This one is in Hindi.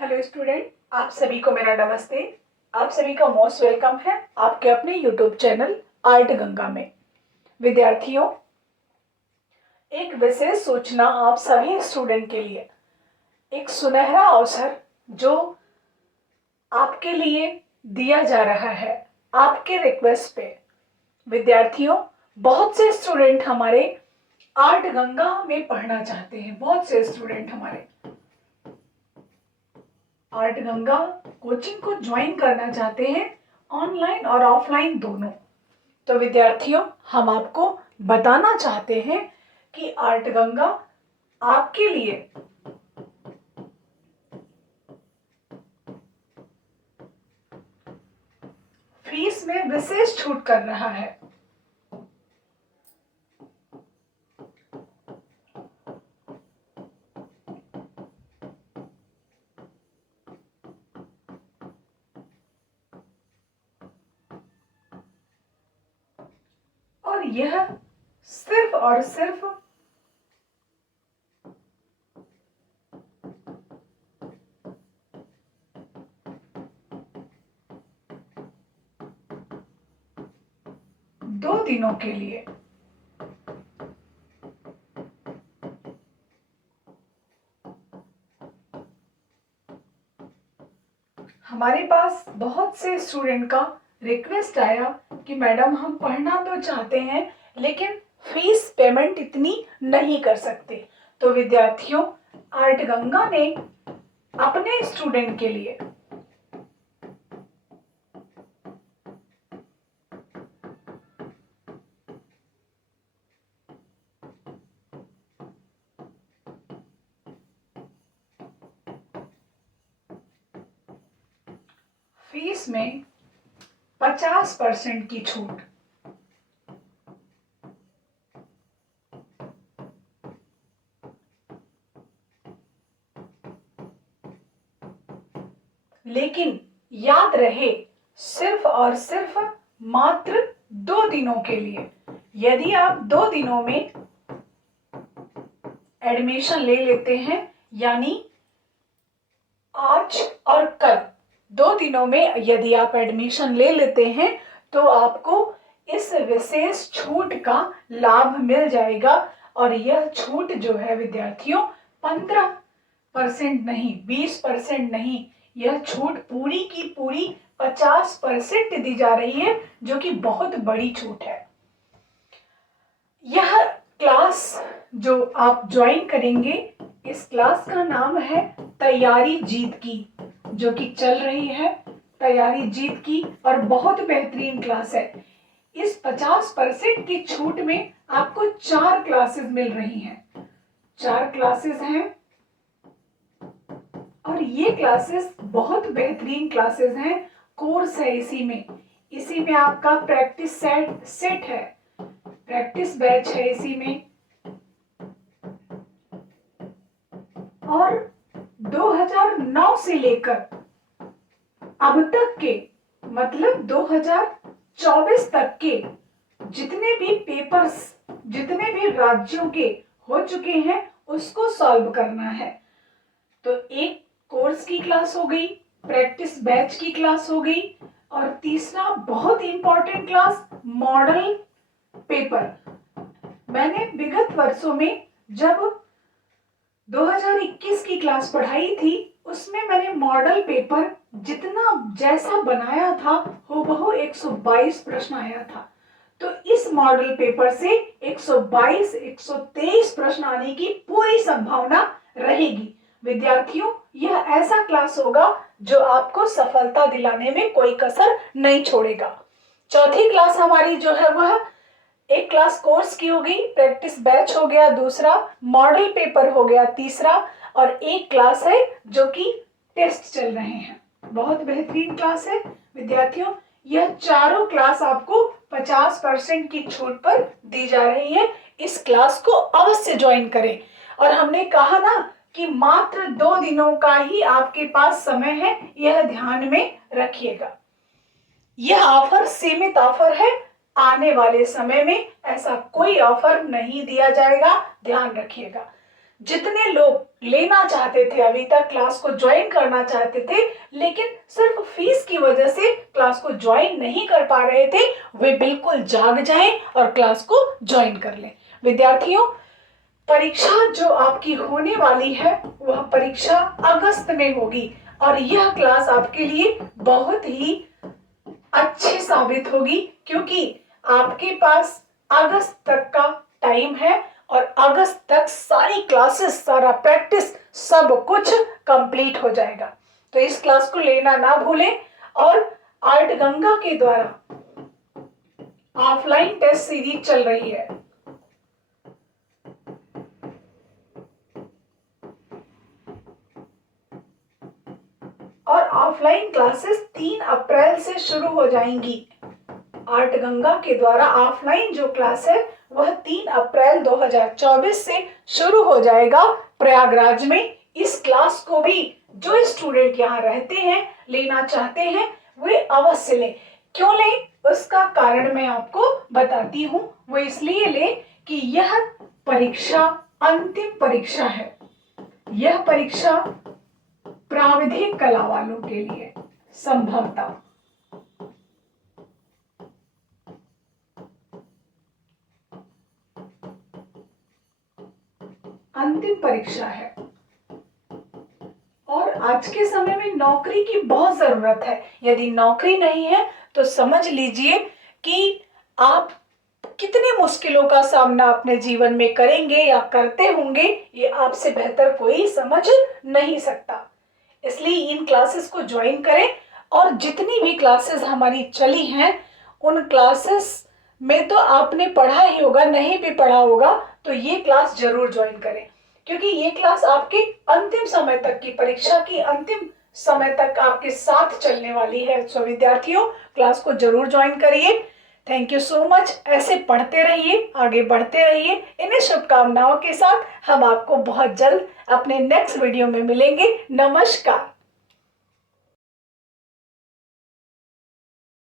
हेलो स्टूडेंट, आप सभी को मेरा नमस्ते। आप सभी का मोस्ट वेलकम है आपके अपने यूट्यूब चैनल आर्ट गंगा में। विद्यार्थियों, एक विशेष सूचना आप सभी स्टूडेंट के लिए, एक सुनहरा अवसर जो आपके लिए दिया जा रहा है आपके रिक्वेस्ट पे। विद्यार्थियों, बहुत से स्टूडेंट हमारे आर्ट गंगा में पढ़ना चाहते हैं। बहुत से स्टूडेंट हमारे आर्ट गंगा कोचिंग को ज्वाइन करना चाहते हैं, ऑनलाइन और ऑफलाइन दोनों। तो विद्यार्थियों, हम आपको बताना चाहते हैं कि आर्ट गंगा आपके लिए फीस में विशेष छूट कर रहा है। और यह सिर्फ और सिर्फ दो दिनों के लिए। हमारे पास बहुत से स्टूडेंट का रिक्वेस्ट आया कि मैडम हम पढ़ना तो चाहते हैं लेकिन फीस पेमेंट इतनी नहीं कर सकते। तो विद्यार्थियों, आर्ट गंगा ने अपने स्टूडेंट के लिए फीस में 50% की छूट। लेकिन याद रहे, सिर्फ और सिर्फ मात्र 2 दिनों के लिए। यदि आप 2 दिनों में एडमिशन ले लेते हैं, यानी आज और कल 2 दिनों में यदि आप एडमिशन ले लेते हैं तो आपको इस विशेष छूट का लाभ मिल जाएगा। और यह छूट जो है विद्यार्थियों, 15% नहीं, 20% नहीं, यह छूट पूरी की पूरी 50% दी जा रही है, जो कि बहुत बड़ी छूट है। यह क्लास जो आप ज्वाइन करेंगे, इस क्लास का नाम है तैयारी जीत की, जो कि चल रही है तैयारी जीत की, और बहुत बेहतरीन क्लास है। इस 50% की छूट में आपको 4 क्लासेस मिल रही हैं। 4 क्लासेस हैं और ये क्लासेस बहुत बेहतरीन क्लासेस हैं। कोर्स है इसी में आपका प्रैक्टिस सेट है, प्रैक्टिस बैच है इसी में। और 2009 से लेकर अब तक के, मतलब 2024 तक के जितने भी पेपर्स, जितने भी राज्यों के हो चुके हैं, उसको सॉल्व करना है। तो एक कोर्स की क्लास हो गई, प्रैक्टिस बैच की क्लास हो गई, और तीसरा बहुत इंपॉर्टेंट क्लास मॉडल पेपर। मैंने विगत वर्षों में जब 2021 की क्लास पढ़ाई थी, उसमें मैंने मॉडल पेपर जितना जैसा बनाया था हूबहू 122 प्रश्न आया था। तो इस मॉडल पेपर से 122 123 प्रश्न आने की पूरी संभावना रहेगी। विद्यार्थियों, यह ऐसा क्लास होगा जो आपको सफलता दिलाने में कोई कसर नहीं छोड़ेगा। चौथी क्लास हमारी जो है वह एक क्लास कोर्स की हो गई, प्रैक्टिस बैच हो गया दूसरा, मॉडल पेपर हो गया तीसरा, और एक क्लास है जो कि टेस्ट चल रहे हैं। बहुत बेहतरीन क्लास है विद्यार्थियों। यह चारों क्लास आपको 50% की छूट पर दी जा रही है। इस क्लास को अवश्य ज्वाइन करें। और हमने कहा ना कि मात्र 2 दिनों का ही आपके पास समय है, यह ध्यान में रखिएगा। यह ऑफर सीमित ऑफर है, आने वाले समय में ऐसा कोई ऑफर नहीं दिया जाएगा, ध्यान रखिएगा। जितने लोग लेना चाहते थे, अभी तक क्लास को ज्वाइन करना चाहते थे, लेकिन सिर्फ फीस की वजह से क्लास को ज्वाइन नहीं कर पा रहे थे, वे बिल्कुल जाग जाएं और क्लास को ज्वाइन कर लें। विद्यार्थियों, परीक्षा जो आपकी होने वाली है वह परीक्षा अगस्त में होगी और यह क्लास आपके लिए बहुत ही अच्छी साबित होगी, क्योंकि आपके पास अगस्त तक का टाइम है और अगस्त तक सारी क्लासेस, सारा प्रैक्टिस, सब कुछ कंप्लीट हो जाएगा। तो इस क्लास को लेना ना भूलें। और आर्ट गंगा के द्वारा ऑफलाइन टेस्ट सीरीज चल रही है। और ऑफलाइन क्लासेस 3 अप्रैल से शुरू हो जाएंगी। आर्ट गंगा के द्वारा ऑफलाइन जो क्लास है वह 3 अप्रैल 2024 से शुरू हो जाएगा प्रयागराज में। इस क्लास को भी जो स्टूडेंट यहाँ रहते हैं, लेना चाहते हैं, वे अवश्य लें। क्यों लें, उसका कारण मैं आपको बताती हूँ। वो इसलिए लें कि यह परीक्षा अंतिम परीक्षा है। यह परीक्षा प्राविधिक कला वालों के लिए संभवतः अंतिम परीक्षा है। और आज के समय में नौकरी की बहुत जरूरत है। यदि नौकरी नहीं है तो समझ लीजिए कि आप कितनी मुश्किलों का सामना अपने जीवन में करेंगे या करते होंगे, ये आपसे बेहतर कोई समझ नहीं सकता। इसलिए इन क्लासेस को ज्वाइन करें और जितनी भी क्लासेस हमारी चली हैं उन क्लासेस में तो आपने पढ़ा ही होगा, नहीं भी पढ़ा होगा तो ये क्लास जरूर ज्वाइन करें, क्योंकि ये क्लास आपके अंतिम समय तक की, परीक्षा की अंतिम समय तक आपके साथ चलने वाली है। सो विद्यार्थियों, क्लास को जरूर ज्वाइन करिए। Thank you so much. ऐसे पढ़ते रहिए, आगे बढ़ते रहिए। इन्हीं शुभकामनाओं के साथ हम आपको बहुत जल्द अपने नेक्स्ट वीडियो में मिलेंगे। नमस्कार।